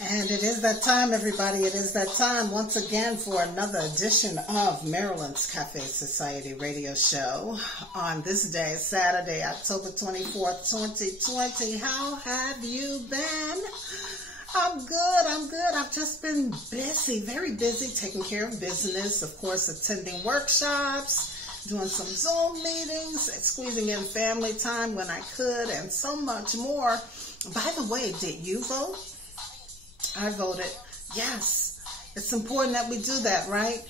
And it is that time, everybody. It is that time once again for another edition of Marilyn's Cafe Society radio show on this day, Saturday, October 24th, 2020. How have you been? I'm good. I've just been busy, very busy, taking care of business, of course, attending workshops, doing some Zoom meetings, squeezing in family time when I could, and so much more. By the way, did you vote? I voted. Yes, it's important that we do that, right?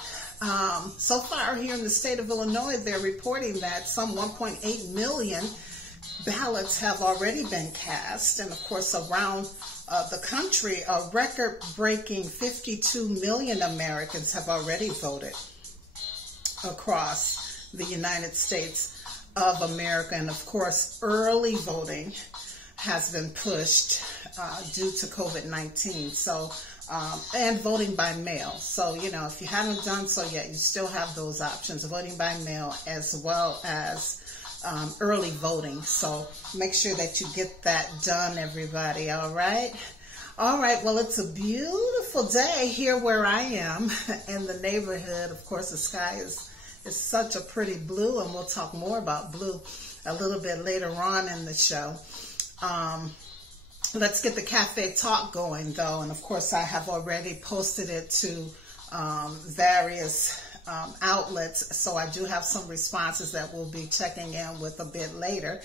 So far here in the state of Illinois, they're reporting that some 1.8 million ballots have already been cast. And of course, around the country, a record-breaking 52 million Americans have already voted across the United States of America. And of course, early voting has been pushed due to COVID-19. So, and voting by mail. So, you know, if you haven't done so yet, you still have those options, voting by mail as well as early voting. So make sure that you get that done, everybody. All right. All right. Well, it's a beautiful day here where I am in the neighborhood. Of course, the sky is such a pretty blue, and we'll talk more about blue a little bit later on in the show. Let's get the cafe talk going, though. And of course, I have already posted it to various outlets. So I do have some responses that we'll be checking in with a bit later.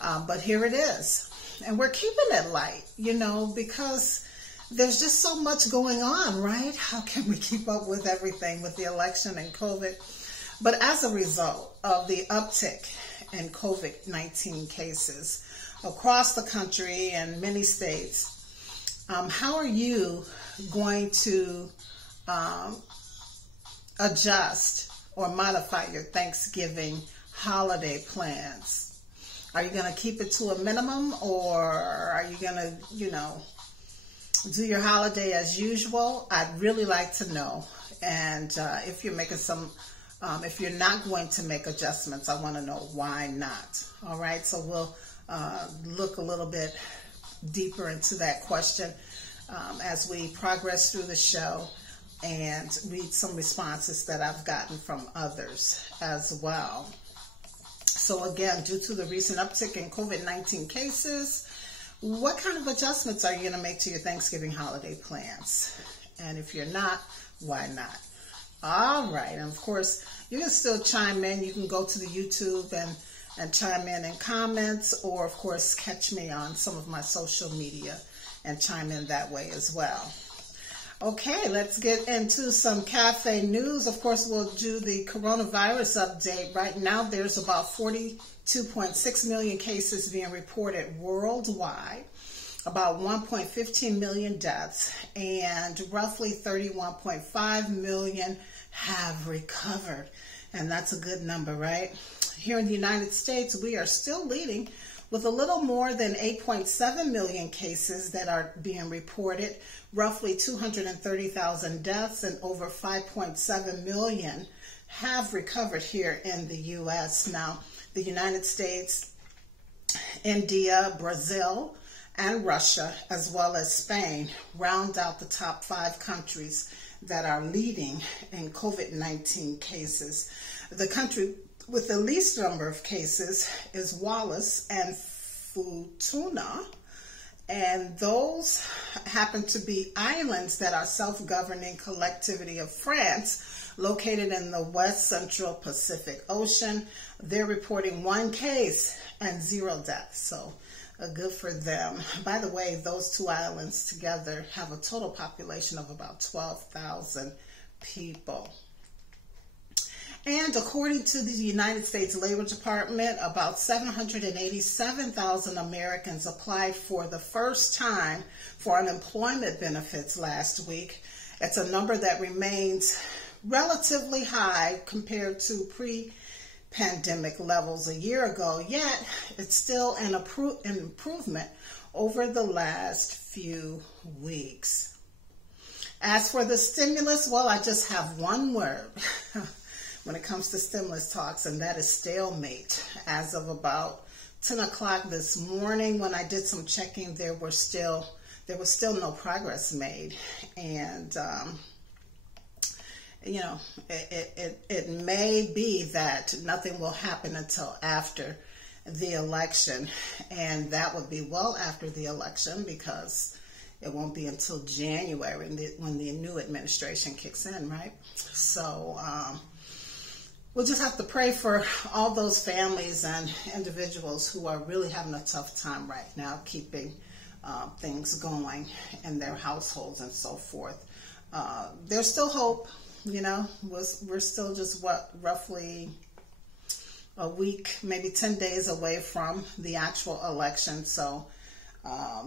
But here it is. And we're keeping it light, you know, because there's just so much going on, right? How can we keep up with everything with the election and COVID? But as a result of the uptick in COVID-19 cases across the country and many states, how are you going to adjust or modify your Thanksgiving holiday plans? Are you going to keep it to a minimum, or are you going to, you know, do your holiday as usual? I'd really like to know. And if you're making some, if you're not going to make adjustments, I want to know why not. All right, so we'll look a little bit deeper into that question as we progress through the show and read some responses that I've gotten from others as well. So again, due to the recent uptick in COVID-19 cases, what kind of adjustments are you going to make to your Thanksgiving holiday plans? And if you're not, why not? All right. And of course, you can still chime in. You can go to the YouTube and chime in comments, or of course catch me on some of my social media and chime in that way as well. Okay, let's get into some cafe news. Of course, we'll do the coronavirus update. Right now, there's about 42.6 million cases being reported worldwide, about 1.15 million deaths, and roughly 31.5 million have recovered. And that's a good number, right? Here in the United States, we are still leading with a little more than 8.7 million cases that are being reported, roughly 230,000 deaths, and over 5.7 million have recovered here in the U.S. Now, the United States, India, Brazil, and Russia, as well as Spain, round out the top 5 countries that are leading in COVID-19 cases. The country with the least number of cases is Wallis and Futuna, and those happen to be islands that are self-governing collectivity of France, located in the West Central Pacific Ocean. They're reporting 1 case and 0 deaths, so good for them. By the way, those 2 islands together have a total population of about 12,000 people. And according to the United States Labor Department, about 787,000 Americans applied for the first time for unemployment benefits last week. It's a number that remains relatively high compared to pre-pandemic levels a year ago, yet it's still an improvement over the last few weeks. As for the stimulus, well, I just have one word when it comes to stimulus talks, and that is stalemate. As of about 10 o'clock this morning, when I did some checking, there there was still no progress made. And, you know, it may be that nothing will happen until after the election, and that would be well after the election, because it won't be until January when the new administration kicks in, right? So we'll just have to pray for all those families and individuals who are really having a tough time right now keeping things going in their households and so forth. There's still hope, you know. We're still just, roughly a week, maybe 10 days away from the actual election. So,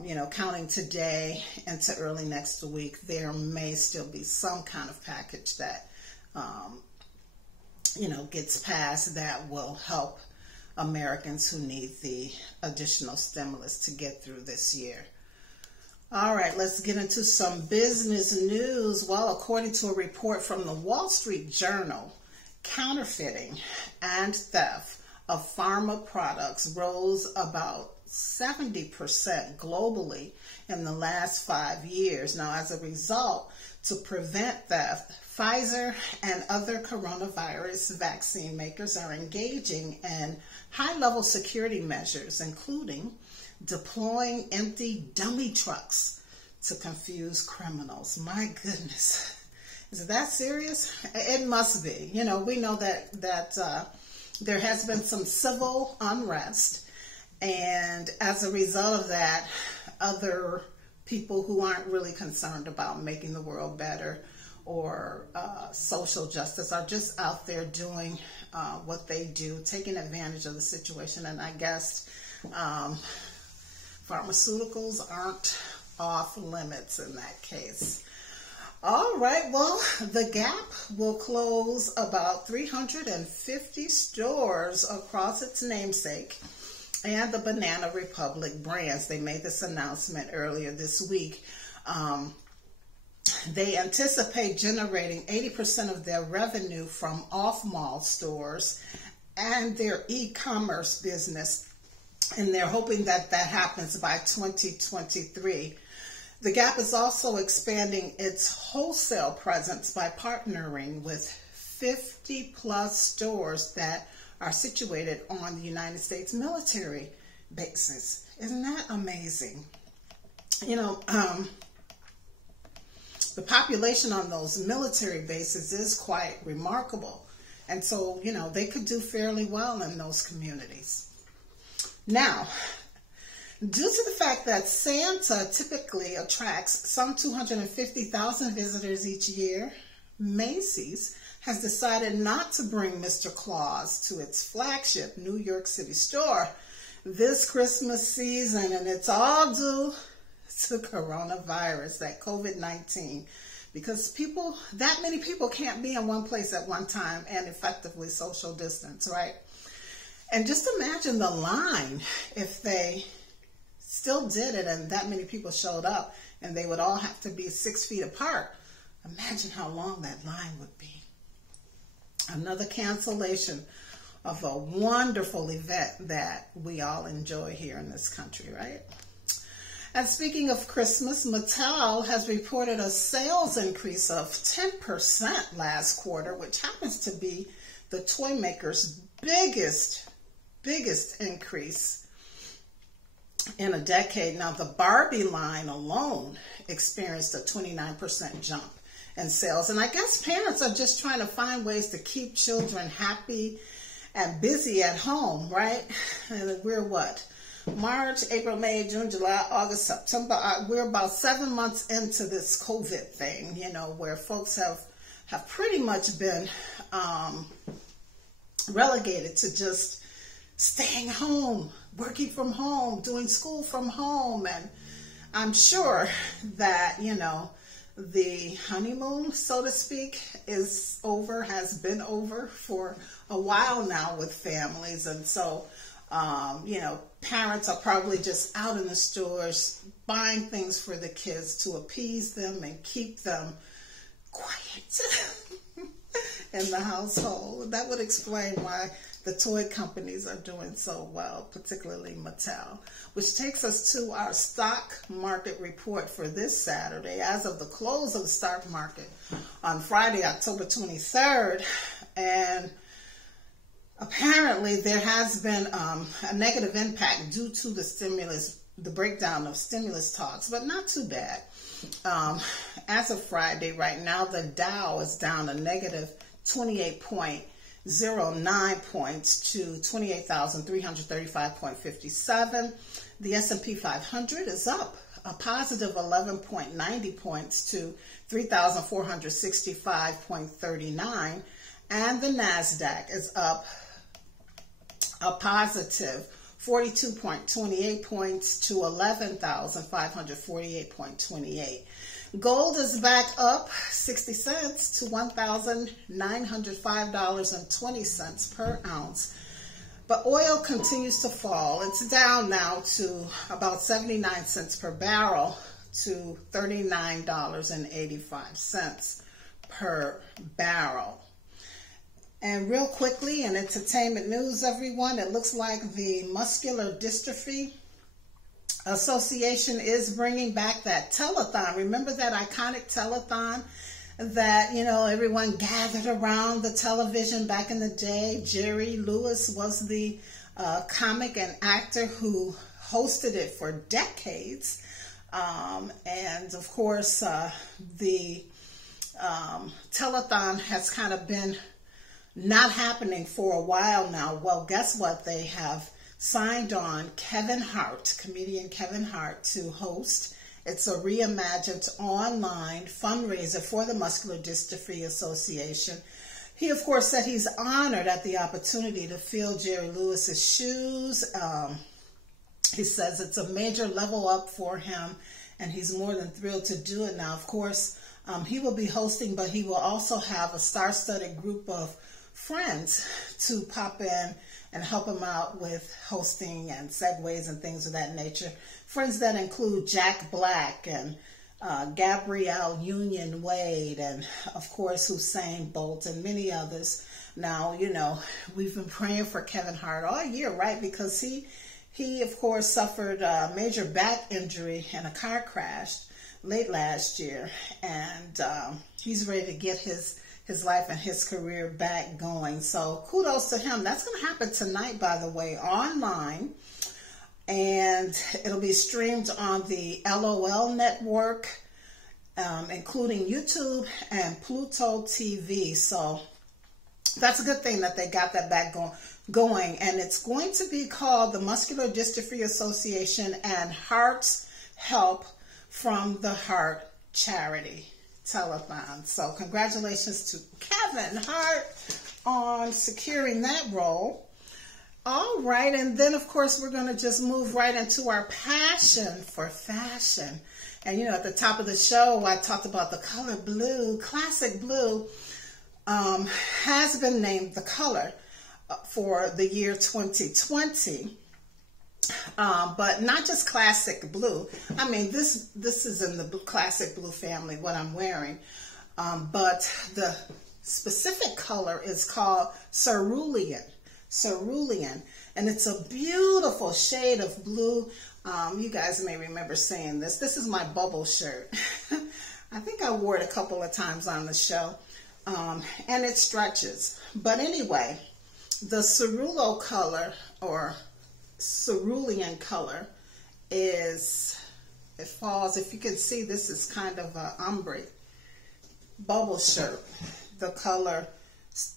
you know, counting today into early next week, there may still be some kind of package that, you know, gets passed that will help Americans who need the additional stimulus to get through this year. All right, let's get into some business news. Well, according to a report from the Wall Street Journal, counterfeiting and theft of pharma products rose about 70% globally in the last 5 years. Now, as a result, to prevent theft, Pfizer and other coronavirus vaccine makers are engaging in high-level security measures, including deploying empty dummy trucks to confuse criminals. My goodness. Is it that serious? It must be. You know, we know that there has been some civil unrest, and as a result of that, other people who aren't really concerned about making the world better or social justice are just out there doing what they do, taking advantage of the situation. And I guess pharmaceuticals aren't off limits in that case. All right, well, the Gap will close about 350 stores across its namesake and the Banana Republic brands. They made this announcement earlier this week. They anticipate generating 80% of their revenue from off-mall stores and their e-commerce business, and they're hoping that that happens by 2023. The Gap is also expanding its wholesale presence by partnering with 50 plus stores that are situated on the United States military bases. Isn't that amazing? You know, the population on those military bases is quite remarkable. And so, you know, they could do fairly well in those communities. Now, due to the fact that Santa typically attracts some 250,000 visitors each year, Macy's has decided not to bring Mr. Claus to its flagship New York City store this Christmas season, and it's all due to coronavirus, that COVID-19, because that many people can't be in one place at one time and effectively social distance, right? And just imagine the line if they still did it and that many people showed up and they would all have to be 6 feet apart. Imagine how long that line would be. Another cancellation of a wonderful event that we all enjoy here in this country, right? And speaking of Christmas, Mattel has reported a sales increase of 10% last quarter, which happens to be the toy maker's biggest increase in a decade. Now, the Barbie line alone experienced a 29% jump in sales. And I guess parents are just trying to find ways to keep children happy and busy at home, right? And we're what? March, April, May, June, July, August, September. We're about 7 months into this COVID thing, you know, where folks have pretty much been relegated to just staying home, working from home, doing school from home. And I'm sure that, you know, the honeymoon, so to speak, is over, has been over for a while now with families. And so, you know, parents are probably just out in the stores buying things for the kids to appease them and keep them quiet in the household. That would explain why the toy companies are doing so well, particularly Mattel. Which takes us to our stock market report for this Saturday. As of the close of the stock market on Friday, October 23rd, and apparently there has been a negative impact due to the breakdown of stimulus talks, but not too bad. As of Friday, right now, the Dow is down a negative 28.09 points to 28,335.57. The S&P 500 is up a positive 11.90 points to 3,465.39. And the NASDAQ is up a positive 42.28 points to 11,548.28. Gold is back up 60 cents to $1,905.20 per ounce. But oil continues to fall. It's down now to about 79 cents per barrel to $39.85 per barrel. And real quickly, in entertainment news, everyone, it looks like the Muscular Dystrophy Association is bringing back that telethon. Remember that iconic telethon that, you know, everyone gathered around the television back in the day? Jerry Lewis was the comic and actor who hosted it for decades. And of course, the telethon has kind of been not happening for a while now. Well, guess what? They have signed on Kevin Hart, comedian Kevin Hart, to host. It's a reimagined online fundraiser for the Muscular Dystrophy Association. He, of course, said he's honored at the opportunity to fill Jerry Lewis's shoes. He says it's a major level up for him, and he's more than thrilled to do it now. Of course, he will be hosting, but he will also have a star-studded group of friends to pop in and help him out with hosting and segues and things of that nature. Friends that include Jack Black and Gabrielle Union Wade and, of course, Usain Bolt and many others. Now, you know, we've been praying for Kevin Hart all year, right? Because he of course, suffered a major back injury in a car crash late last year. And he's ready to get his life and his career back going. So kudos to him. That's going to happen tonight, by the way, online. And it'll be streamed on the LOL network, including YouTube and Pluto TV. So that's a good thing that they got that back going. And it's going to be called the Muscular Dystrophy Association and Heart's Help from the Heart Charity Telethon. So congratulations to Kevin Hart on securing that role. All right, and then of course we're going to just move right into our passion for fashion. And you know, at the top of the show I talked about the color blue. Classic blue has been named the color for the year 2020. But not just classic blue. I mean, this is in the classic blue family, what I'm wearing. But the specific color is called cerulean. Cerulean. And it's a beautiful shade of blue. You guys may remember saying this. This is my bubble shirt. I think I wore it a couple of times on the show. And it stretches. But anyway, the cerulo color, or cerulean color, it falls, if you can see, this is kind of a ombre bubble shirt. The color,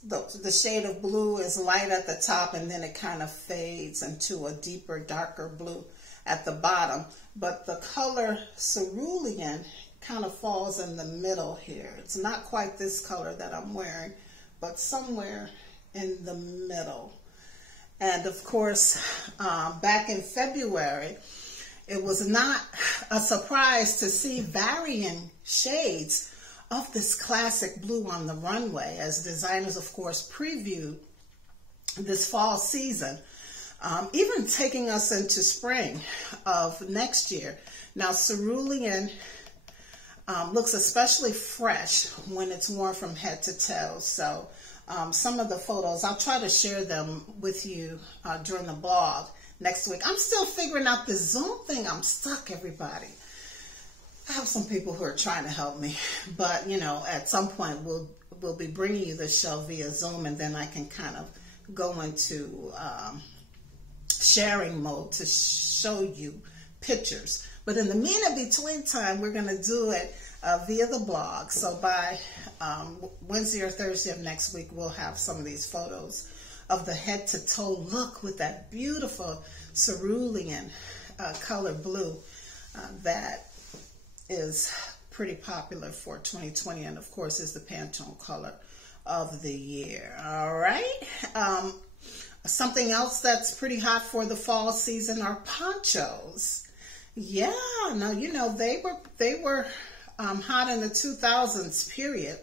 the shade of blue is light at the top, and then it kind of fades into a deeper, darker blue at the bottom. But the color cerulean kind of falls in the middle here. It's not quite this color that I'm wearing, but somewhere in the middle. And of course, back in February, it was not a surprise to see varying shades of this classic blue on the runway, as designers, of course, previewed this fall season, even taking us into spring of next year. Now, cerulean looks especially fresh when it's worn from head to toe. So some of the photos. I'll try to share them with you during the blog next week. I'm still figuring out this Zoom thing. I'm stuck, everybody. I have some people who are trying to help me, but you know, at some point we'll be bringing you the show via Zoom, and then I can kind of go into sharing mode to show you pictures. But in the between time, we're going to do it via the blog. So by Wednesday or Thursday of next week, we'll have some of these photos of the head to toe look with that beautiful cerulean color blue that is pretty popular for 2020, and of course is the Pantone color of the year. All right. Something else that's pretty hot for the fall season are ponchos. Yeah, now you know they were hot in the 2000s period,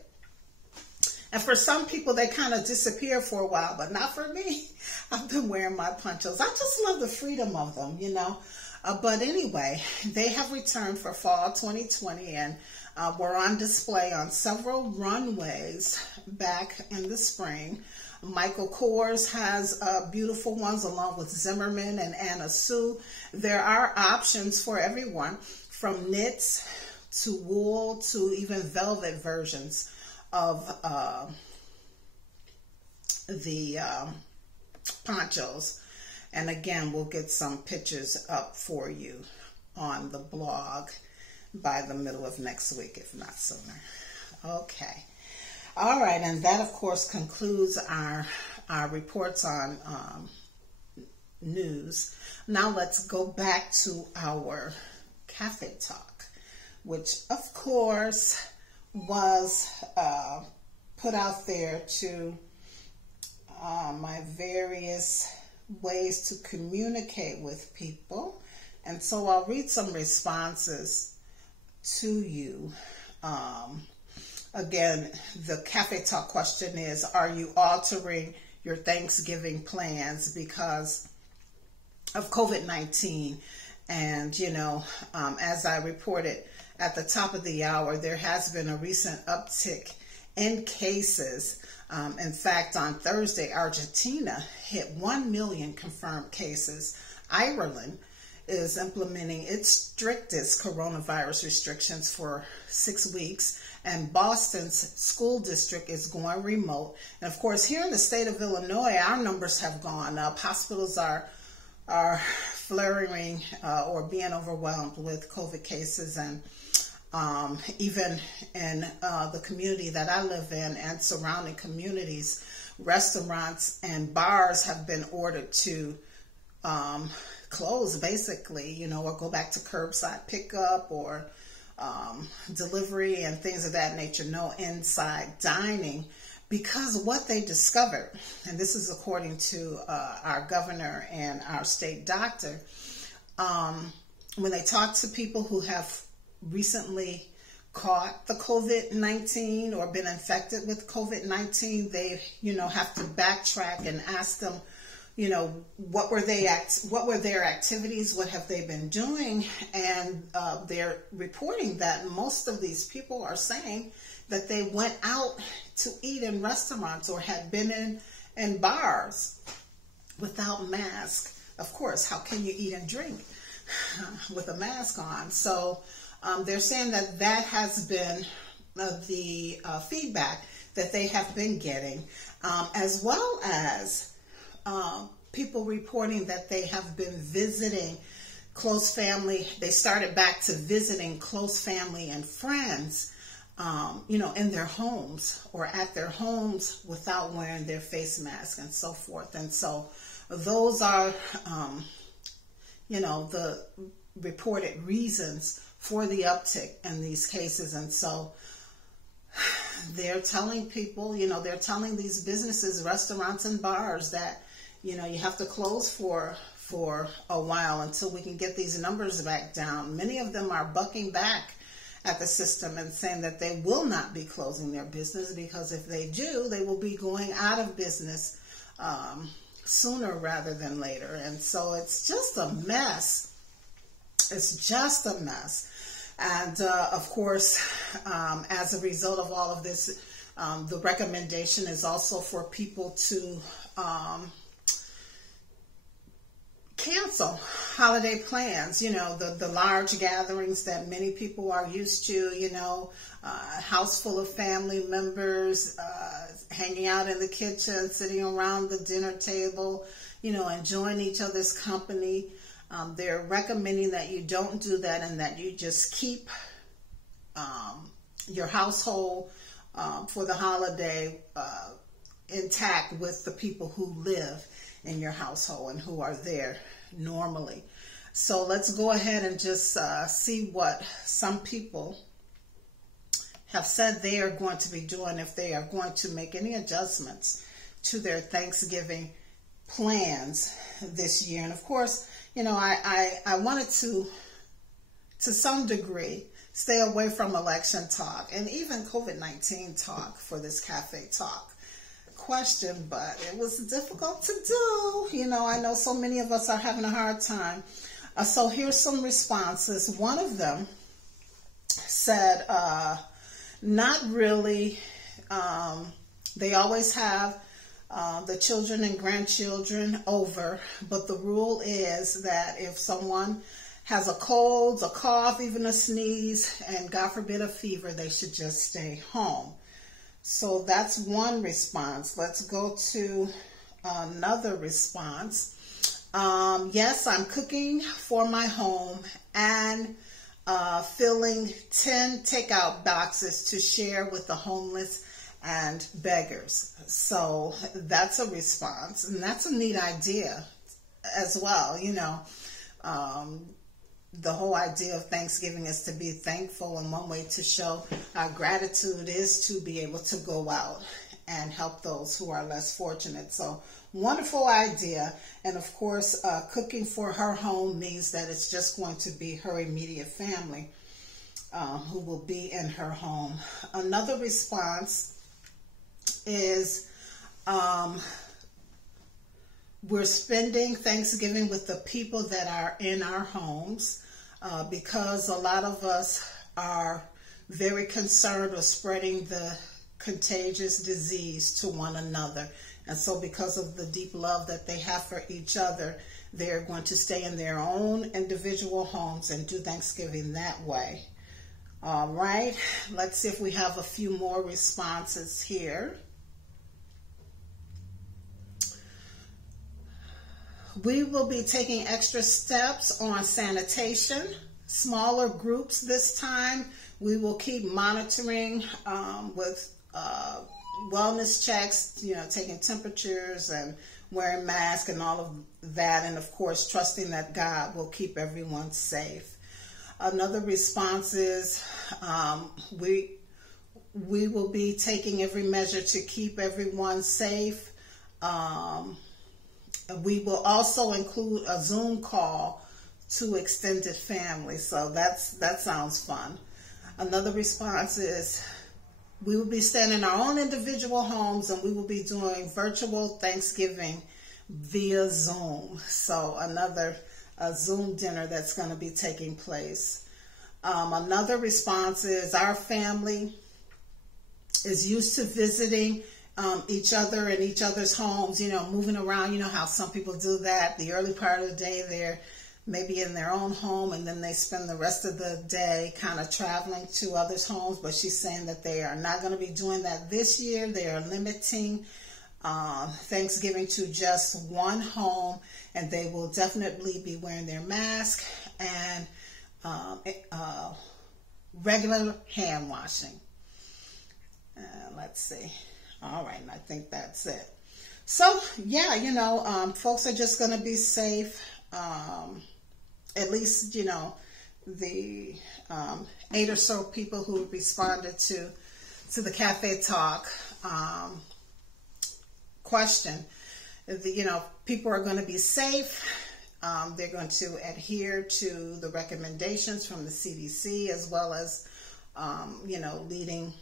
and for some people they kind of disappeared for a while, but not for me. I've been wearing my ponchos. I just love the freedom of them, you know. But anyway, they have returned for fall 2020, and were on display on several runways back in the spring. Michael Kors has beautiful ones along with Zimmerman and Anna Sue. There are options for everyone, from knits to wool to even velvet versions of the ponchos. And again, we'll get some pictures up for you on the blog by the middle of next week, if not sooner. Okay. All right, and that, of course, concludes our reports on news. Now let's go back to our cafe talk, which, of course, was put out there to my various ways to communicate with people. And so I'll read some responses to you. Again, the Cafe Talk question is, are you altering your Thanksgiving plans because of COVID-19? And, you know, as I reported at the top of the hour, there has been a recent uptick in cases. In fact, on Thursday, Argentina hit 1 million confirmed cases. Ireland is implementing its strictest coronavirus restrictions for 6 weeks, and Boston's school district is going remote. And of course, here in the state of Illinois, our numbers have gone up. Hospitals are flurrying or being overwhelmed with COVID cases, and even in the community that I live in and surrounding communities, restaurants and bars have been ordered to close, basically, you know, or go back to curbside pickup or delivery and things of that nature. No inside dining, because what they discovered, and this is according to our governor and our state doctor, when they talk to people who have recently caught the COVID-19 or been infected with COVID-19, they, you know, have to backtrack and ask them, you know, what were their activities, what have they been doing, and they're reporting that most of these people are saying that they went out to eat in restaurants or had been in bars without mask. Of course, how can you eat and drink with a mask on? So they're saying that that has been the feedback that they have been getting, as well as people reporting that they have been visiting close family. They started back to visiting close family and friends, you know, in their homes or at their homes without wearing their face mask and so forth. And so those are, you know, the reported reasons for the uptick in these cases. And so they're telling people, you know, they're telling these businesses, restaurants and bars that, you know, you have to close for a while until we can get these numbers back down. Many of them are bucking back at the system and saying that they will not be closing their business, because if they do, they will be going out of business sooner rather than later. And so it's just a mess. It's just a mess. And of course, as a result of all of this, The recommendation is also for people to cancel holiday plans, you know, the large gatherings that many people are used to, you know, house full of family members, hanging out in the kitchen, sitting around the dinner table, you know, enjoying each other's company. They're recommending that you don't do that and that you just keep your household for the holiday intact with the people who live in your household and who are there normally. So let's go ahead and just see what some people have said they are going to be doing, if they are going to make any adjustments to their Thanksgiving plans this year. And of course, you know, I wanted to some degree, stay away from election talk and even COVID-19 talk for this cafe talk question, but it was difficult to do. You know, I know so many of us are having a hard time. So here's some responses. One of them said, not really. They always have the children and grandchildren over, but the rule is that if someone has a cold, a cough, even a sneeze, and God forbid a fever, they should just stay home. So that's one response. Let's go to another response. Yes, I'm cooking for my home and filling 10 takeout boxes to share with the homeless and beggars. So that's a response, and that's a neat idea as well. You know, the whole idea of Thanksgiving is to be thankful, and one way to show our gratitude is to be able to go out and help those who are less fortunate. So wonderful idea. And of course, cooking for her home means that it's just going to be her immediate family who will be in her home. Another response is we're spending Thanksgiving with the people that are in our homes because a lot of us are very concerned with spreading the contagious disease to one another. And so because of the deep love that they have for each other, they're going to stay in their own individual homes and do Thanksgiving that way. All right, let's see if we have a few more responses here. We will be taking extra steps on sanitation, smaller groups this time. We will keep monitoring with wellness checks, you know, taking temperatures and wearing masks and all of that. And of course, trusting that God will keep everyone safe. Another response is we will be taking every measure to keep everyone safe. We will also include a Zoom call to extended family. So that sounds fun. Another response is we will be staying in our own individual homes, and we will be doing virtual Thanksgiving via Zoom. So another Zoom dinner that's going to be taking place. Another response is our family is used to visiting each other in each other's homes, you know, moving around. You know how some people do that. The early part of the day, they're maybe in their own home, and then they spend the rest of the day kind of traveling to others' homes. But she's saying that they are not going to be doing that this year. They are limiting Thanksgiving to just one home, and they will definitely be wearing their mask and regular hand washing. Let's see. All right, and I think that's it. So, yeah, you know, folks are just going to be safe. At least, you know, the 8 or so people who responded to the Cafe Talk question. You know, people are going to be safe. They're going to adhere to the recommendations from the CDC, as well as, you know, leading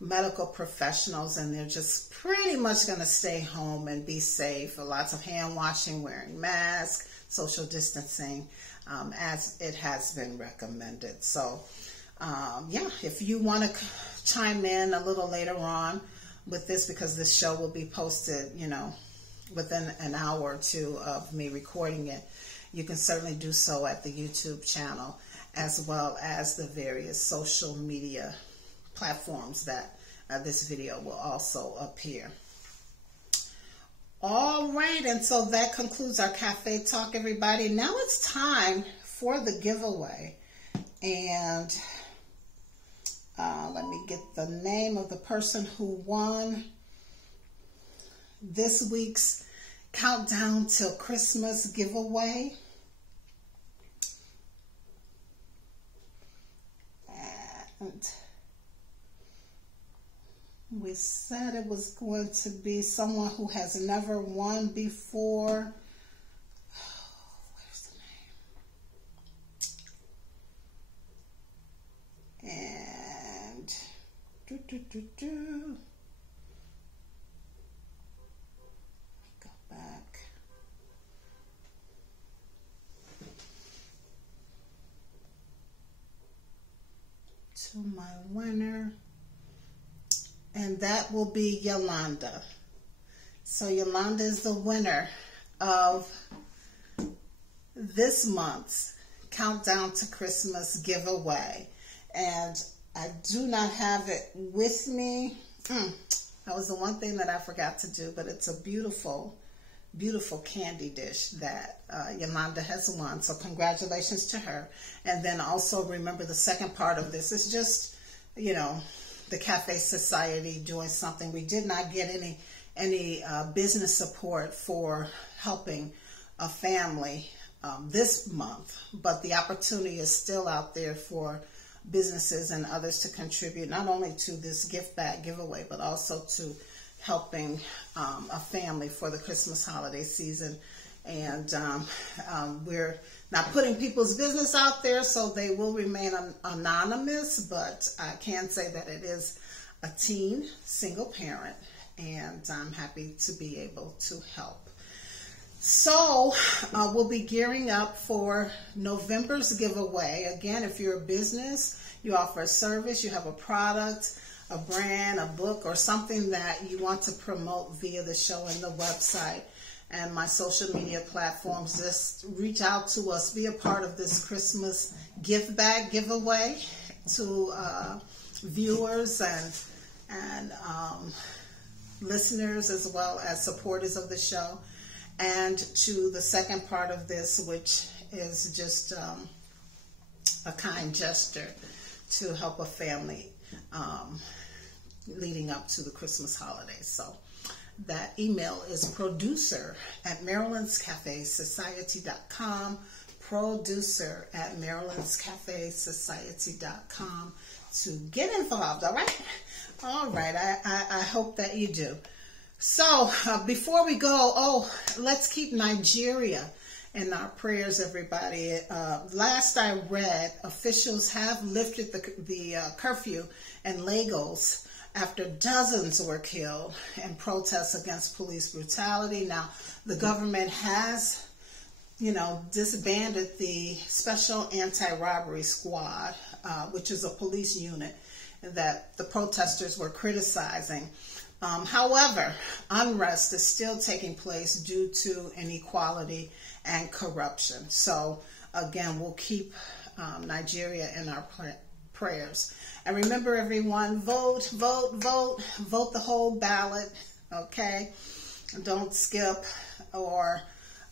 medical professionals, and they're just pretty much going to stay home and be safe. Lots of hand washing, wearing masks, social distancing, as it has been recommended. So, yeah, if you want to chime in a little later on, with this, because this show will be posted, you know, within an hour or two of me recording it, you can certainly do so at the YouTube channel, as well as the various social media platforms that this video will also appear. All right, and so that concludes our cafe talk, everybody. Now it's time for the giveaway. And let me get the name of the person who won this week's Countdown Till Christmas giveaway. And we said it was going to be someone who has never won before. Oh, where's the name? And go back. To my winner. And that will be Yolanda. So Yolanda is the winner of this month's Countdown to Christmas giveaway. And I do not have it with me. That was the one thing that I forgot to do, but it's a beautiful, beautiful candy dish that Yolanda has won. So congratulations to her. And then also remember, the second part of this is just, you know, the Cafe Society doing something. We did not get any business support for helping a family this month, but the opportunity is still out there for businesses and others to contribute, not only to this gift bag giveaway, but also to helping a family for the Christmas holiday season. And we're not putting people's business out there, so they will remain anonymous, but I can say that it is a teen, single parent, and I'm happy to be able to help. So we'll be gearing up for November's giveaway. Again, if you're a business, you offer a service, you have a product, a brand, a book, or something that you want to promote via the show and the website and my social media platforms, just reach out to us. Be a part of this Christmas gift bag giveaway to viewers and listeners, as well as supporters of the show, and to the second part of this, which is just a kind gesture to help a family leading up to the Christmas holidays. So that email is producer@MarylandsCafeSociety.com, producer@MarylandsCafeSociety.com to get involved, all right? All right, I hope that you do. So before we go, let's keep Nigeria in our prayers, everybody. Last I read, officials have lifted the curfew in Lagos after dozens were killed in protests against police brutality. Now, the government has, disbanded the Special Anti-Robbery Squad, which is a police unit that the protesters were criticizing. However, unrest is still taking place due to inequality and corruption. So, again, we'll keep Nigeria in our prayers. And remember, everyone, vote, vote, vote. Vote the whole ballot, okay? Don't skip or,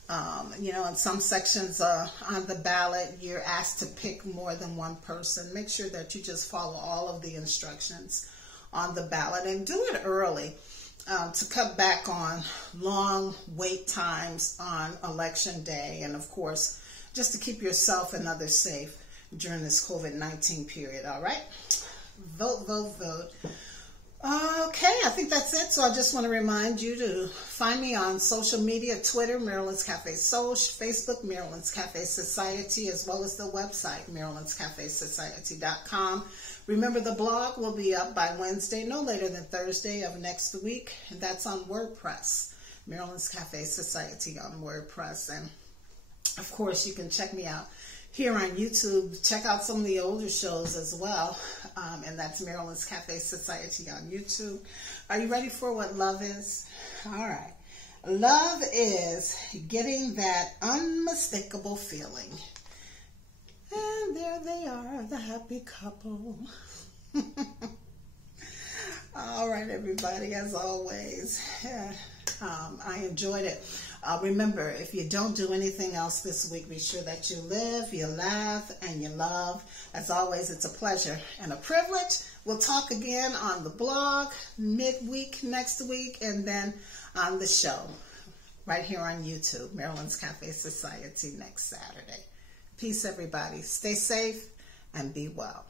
in some sections on the ballot, you're asked to pick more than one person. Make sure that you just follow all of the instructions on the ballot, and do it early to cut back on long wait times on election day, and of course just to keep yourself and others safe during this COVID-19 period. All right, vote, vote, vote. Okay, I think that's it. So I just want to remind you to find me on social media: Twitter, Maryland's Cafe Social; Facebook, Maryland's Cafe Society, as well as the website, Maryland'sCafeSociety.com. Remember, the blog will be up by Wednesday, no later than Thursday of next week, and that's on WordPress, Maryland's Cafe Society on WordPress. And Of course, you can check me out here on YouTube. Check out some of the older shows as well. And that's Marilyn's Cafe Society on YouTube. Are you ready for what love is? All right. Love is getting that unmistakable feeling. And there they are, the happy couple. All right, everybody, as always, I enjoyed it. Remember, if you don't do anything else this week, be sure that you live, you laugh, and you love. As always, it's a pleasure and a privilege. We'll talk again on the blog midweek next week, and then on the show right here on YouTube, Marilyn's Cafe Society, next Saturday. Peace, everybody. Stay safe and be well.